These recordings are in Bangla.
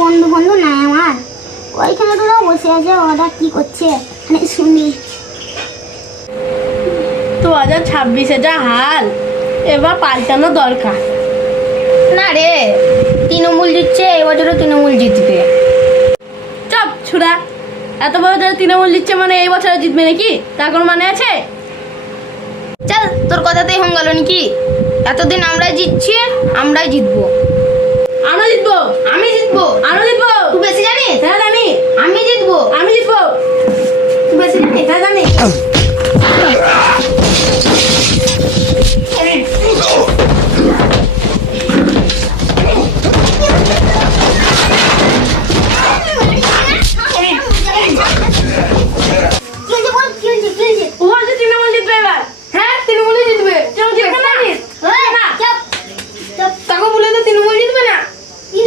বন্ধু বন্ধু নাই আমার, ওইখানে তোরা বসে আছে, ওরা কি করছে শুনি। 2026 যা হাল, এবার পাল্টানো দরকার। না রে, তৃণমূল জিতছে, এবছরও তৃণমূল জিতবে। চপ ছুড়া, এত বড় তৃণমূল জিতছে মানে এই বছর জিতবে নাকি? তার কোনো মানে আছে? চল, তোর কথাতেই হয়ে গেল নাকি? এতদিন আমরাই জিতছি, আমরাই জিতবো। আমরা জিতবো, আমি জিতবো। আমরা জিতবো। তুই বেশি জানিস? হ্যাঁ জানি। আমি জিতবো। আমি জিতবো। তুই বেশি জানিস? হ্যাঁ জানি। ও বলছে তৃণমূল জিতবে এবার। হ্যাঁ, তৃণমূলই জিতবে। কেউ জিতবে না? না। তাকে বলে তো তৃণমূল জিতবে না।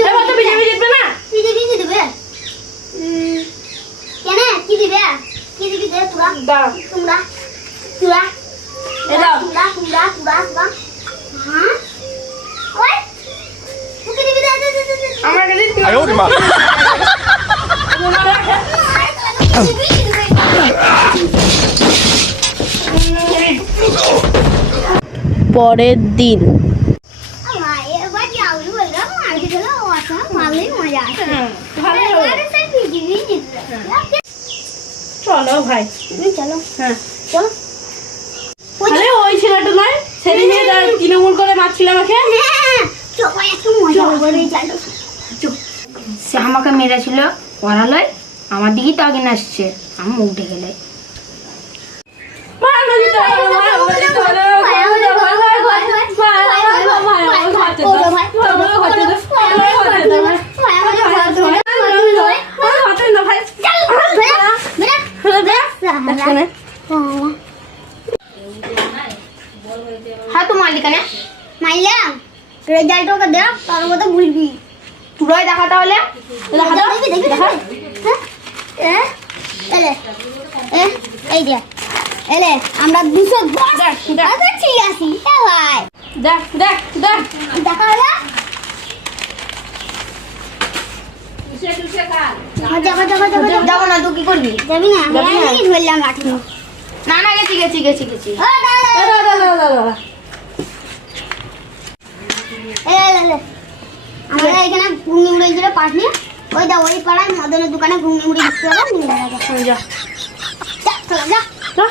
এবার তো বিজেপি জিতবে না? বিজেপি কি দিবে? কেন কি দিবে? কি দিবি দে তোরা? দাও। তোমরা তোরা এ দাও। তোরা হ্যাঁ ওই তুই কি দিবি? দে আমার কাছে 哎呦我的妈！ পরের দিন চলো ভাই। চলো হ্যাঁ চলো আরে ওই ছেলেটা নয় সেদিন তৃণমূল করে মারছিল আমাকে। একটু মজা হবে চলো। সে আমাকে মেরেছিল পড়ালয়, আমার দিকেই তো আগে আসছে, আমি মুখ ঢেকে লাই। হ্যাঁ, তো মালিকানে মাইলাম রেজাল্ট ওকে দেখ, তার কথা ভুলবি। তুরাই দেখা তাহলে। দেখবি দেখবি হ্যাঁ এলে এই যে এলে আমরা 200 ঠিক আছি ভাই। দেখ দেখ দেখ দেখা হলো যাবো না, তুই কি করবি? যাবি না? আমি ধরলাম লাঠি। না না, গেছি গেছি গেছি গেছি। আমরা এখানে ঘুগনি মুড়ি ছিল পাশ নিয়ে, ওই দা ওই পাড়ায় মদনের দোকানে ঘুগনি মুড়ি বিক্রি হবে, নিয়ে যা যা যা।